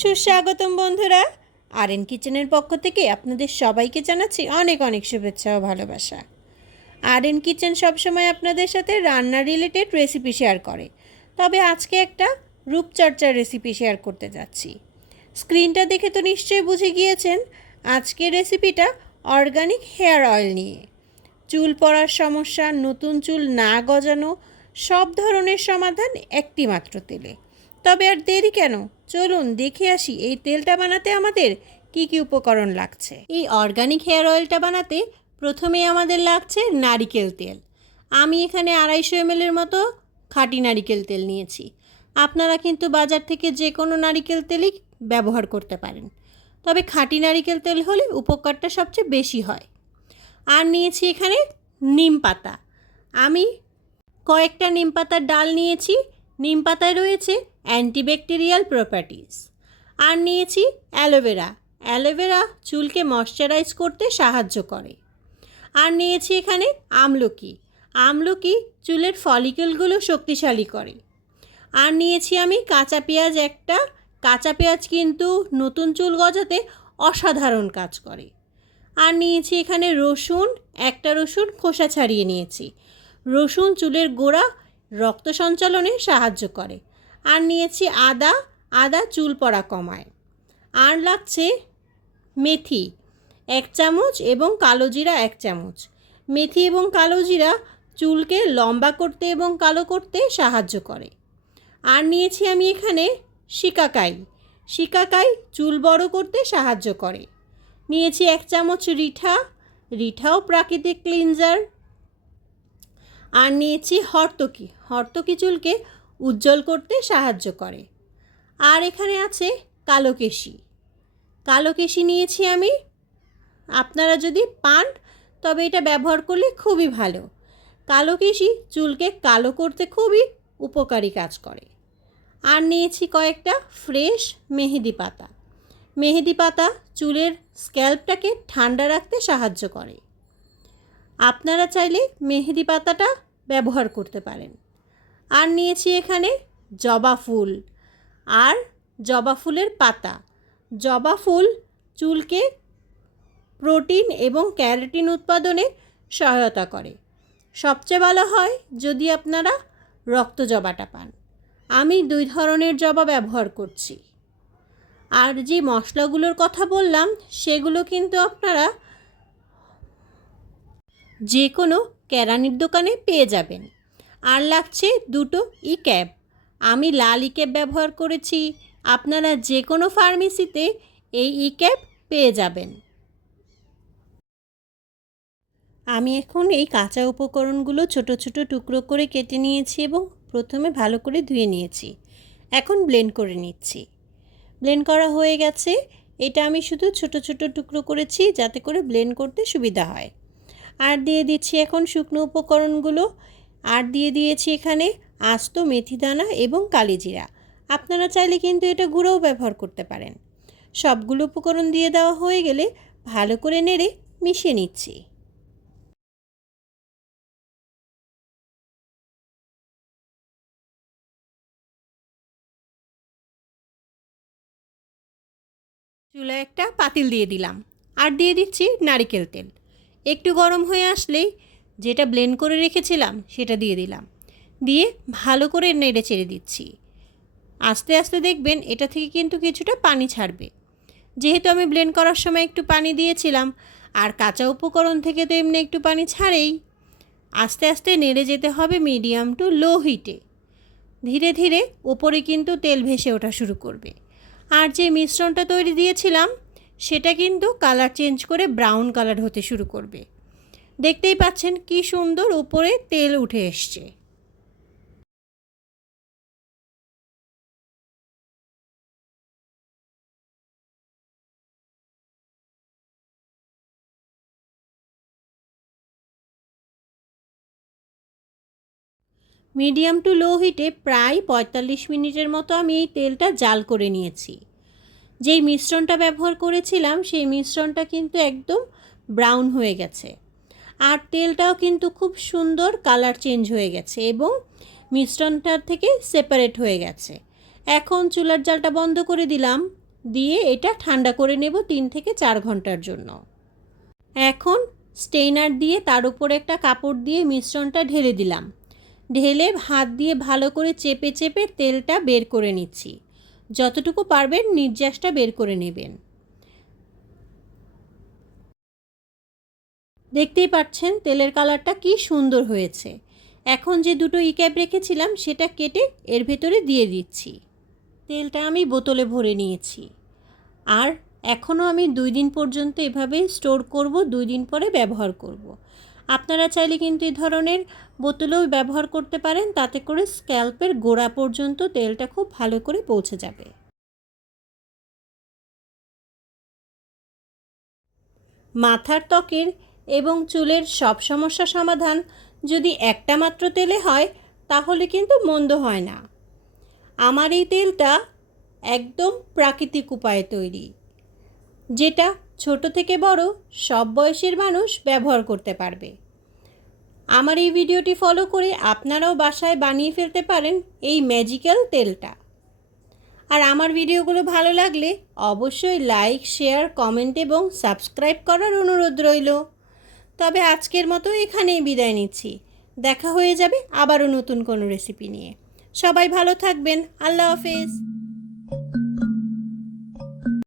সুস্বাগতম বন্ধুরা, আরএন কিচেনের পক্ষ থেকে আপনাদের সবাইকে জানাচ্ছি অনেক অনেক শুভেচ্ছা ও ভালোবাসা। আরএন কিচেন সবসময় আপনাদের সাথে রান্না রিলেটেড রেসিপি শেয়ার করে, তবে আজকে একটা রূপচর্চার রেসিপি শেয়ার করতে যাচ্ছি। স্ক্রিনটা দেখে তো নিশ্চয়ই বুঝে গিয়েছেন আজকের রেসিপিটা অর্গানিক হেয়ার অয়েল নিয়ে। চুল পড়ার সমস্যা, নতুন চুল না গজানো, সব ধরনের সমাধান একটি মাত্র তেলে। তবে আর দেরি কেন, চলুন দেখে আসি এই তেলটা বানাতে আমাদের কি কি উপকরণ লাগছে। এই অর্গানিক হেয়ার অয়েলটা বানাতে প্রথমে আমাদের লাগছে নারিকেল তেল। আমি এখানে 250 ml মতো খাঁটি নারিকেল তেল নিয়েছি। আপনারা কিন্তু বাজার থেকে যে কোনো নারিকেল তেলই ব্যবহার করতে পারেন, তবে খাঁটি নারিকেল তেল হলে উপকারটা সবচেয়ে বেশি হয়। আর নিয়েছি এখানে নিম পাতা। আমি কয়েকটা নিম পাতার ডাল নিয়েছি। নিম পাতায় রয়েছে অ্যান্টিব্যাকটেরিয়াল প্রপার্টিস। আর নিয়েছি অ্যালোভেরা। অ্যালোভেরা চুলকে ময়শ্চারাইজ করতে সাহায্য করে। আর নিয়েছি এখানে আমলকি। আমলকি চুলের ফলিকলগুলো শক্তিশালী করে। আর নিয়েছি আমি কাঁচা পেঁয়াজ একটা। কাঁচা পেঁয়াজ কিন্তু নতুন চুল গজাতে অসাধারণ কাজ করে। আর নিয়েছি এখানে রসুন, একটা রসুন খোসা ছাড়িয়ে নিয়েছি। রসুন চুলের গোড়া রক্ত সঞ্চালনে সাহায্য করে। আর নিয়েছি আদা। আদা চুল পড়া কমায়। আর লাগছে মেথি 1 চামচ এবং কালো জিরা 1 চামচ। মেথি এবং কালো জিরা চুলকে লম্বা করতে এবং কালো করতে সাহায্য করে। আর নিয়েছি আমি এখানে শিকাকাই। শিকাকাই চুল বড় করতে সাহায্য করে। নিয়েছি 1 চামচ রিঠা। রিঠাও প্রাকৃতিক ক্লিনজার। আর নিয়েছি হর্তকি। হর্তকি চুলকে উজ্জ্বল করতে সাহায্য করে। আর এখানে আছে কালোকেশি। কালোকেশি নিয়েছি আমি। আপনারা যদি পান তবে এটা ব্যবহার করলে খুবই ভালো। কালোকেশি চুলকে কালো করতে খুবই উপকারী কাজ করে। আর নিয়েছি কয়েকটা ফ্রেশ মেহেদি পাতা। মেহেদি পাতা চুলের স্ক্যাল্পটাকে ঠান্ডা রাখতে সাহায্য করে। আপনারা চাইলে মেহেদি পাতাটা ব্যবহার করতে পারেন। আর নিয়েছি এখানে জবা ফুল আর জবা ফুলের পাতা। জবা ফুল চুলকে প্রোটিন এবং ক্যারোটিন উৎপাদনে সহায়তা করে। সবচেয়ে ভালো হয় যদি আপনারা রক্ত জবাটা পান। আমি 2 ধরনের জবা ব্যবহার করছি। আর যে মশলাগুলোর কথা বললাম সেগুলো কিন্তু আপনারা যে কোনো কেরানির দোকানে পেয়ে যাবেন। আর লাগছে 2টো ই ক্যাপ। আমি লাল ই ক্যাপ ব্যবহার করেছি। আপনারা যে কোনো ফার্মেসিতে এই ই ক্যাপ পেয়ে যাবেন। আমি এখন এই কাঁচা উপকরণগুলো ছোট ছোট টুকরো করে কেটে নিয়েছি এবং প্রথমে ভালো করে ধুয়ে নিয়েছি। এখন ব্লেন্ড করে নিচ্ছি। ব্লেন্ড করা হয়ে গেছে। এটা আমি শুধু ছোট ছোট টুকরো করেছি যাতে করে ব্লেন্ড করতে সুবিধা হয়। আর দিয়ে দিচ্ছি এখন শুকনো উপকরণগুলো। আর দিয়ে দিয়েছি এখানে আস্ত মেথি দানা এবং কালিজিরা। আপনারা চাইলে কিন্তু এটা গুঁড়োও ব্যবহার করতে পারেন। সবগুলো উপকরণ দিয়ে দেওয়া হয়ে গেলে ভালো করে নেড়ে মিশিয়ে নিচ্ছি। চুলায় একটা পাতিল দিয়ে দিলাম। আর দিয়ে দিচ্ছি নারিকেল তেল। একটু গরম হয়ে আসলেই যেটা ব্লেন্ড করে রেখেছিলাম সেটা দিয়ে দিলাম। দিয়ে ভালো করে নেড়ে চেড়ে দিচ্ছি। আস্তে আস্তে দেখবেন এটা থেকে কিন্তু কিছুটা পানি ছাড়বে। যেহেতু আমি ব্লেন্ড করার সময় একটু পানি দিয়েছিলাম, আর কাঁচা উপকরণ থেকে তো এমনি একটু পানি ছাড়েই। আস্তে আস্তে নেড়ে যেতে হবে মিডিয়াম টু লো হিটে। ধীরে ধীরে ওপরে কিন্তু তেল ভেসে ওঠা শুরু করবে। আর যে মিশ্রণটা তৈরি দিয়েছিলাম সেটা কিন্তু কালার চেঞ্জ করে ব্রাউন কালার হতে শুরু করবে। দেখতেই পাচ্ছেন কি সুন্দর উপরে তেল উঠে এসছে। মিডিয়াম টু লো হিটে প্রায় 45 মিনিটের মতো আমি এই তেলটা জাল করে নিয়েছি। যেই মিশ্রণটা ব্যবহার করেছিলাম সেই মিশ্রণটা কিন্তু একদম ব্রাউন হয়ে গেছে। আর তেলটাও কিন্তু খুব সুন্দর কালার চেঞ্জ হয়ে গেছে এবং মিশ্রণটার থেকে সেপারেট হয়ে গেছে। এখন চুলার জালটা বন্ধ করে দিলাম। দিয়ে এটা ঠান্ডা করে নেব 3 থেকে 4 ঘন্টার জন্য। এখন স্টেইনার দিয়ে তার উপরে একটা কাপড় দিয়ে মিশ্রণটা ঢেলে দিলাম। ঢেলে হাত দিয়ে ভালো করে চেপে চেপে তেলটা বের করে নিচ্ছি। যতটুকু পারবেন নির্যাসটা বের করে নেবেন। দেখতেই পাচ্ছেন তেলের কালারটা কি সুন্দর হয়েছে। এখন যে দুটো ক্যাপ রেখেছিলাম সেটা কেটে এর ভেতরে দিয়ে দিচ্ছি। তেলটা আমি বোতলে ভরে নিয়েছি। আর এখনও আমি 2 দিন পর্যন্ত এভাবে স্টোর করব, 2 দিন পরে ব্যবহার করব। আপনারা চাইলে কিন্তু এই ধরনের বোতলেও ব্যবহার করতে পারেন, তাতে করে স্ক্যাল্পের গোড়া পর্যন্ত তেলটা খুব ভালো করে পৌঁছে যাবে। মাথার ত্বকের এবং চুলের সব সমস্যা সমাধান যদি একটা মাত্র তেলে হয় তাহলে কিন্তু মন্দ হয় না। আমার এই তেলটা একদম প্রাকৃতিক উপায়ে তৈরি, যেটা ছোট থেকে বড় সব বয়সের মানুষ ব্যবহার করতে পারবে। আমার এই ভিডিওটি ফলো করে আপনারাও বাসায় বানিয়ে ফেলতে পারেন এই ম্যাজিক্যাল তেলটা। আর আমার ভিডিওগুলো ভালো লাগলে অবশ্যই লাইক, শেয়ার, কমেন্ট এবং সাবস্ক্রাইব করার অনুরোধ রইল। তবে আজকের মতো এখানেই বিদায় নিচ্ছি। দেখা হয়ে যাবে আবারও নতুন কোনো রেসিপি নিয়ে। সবাই ভালো থাকবেন। আল্লাহ হাফেজ।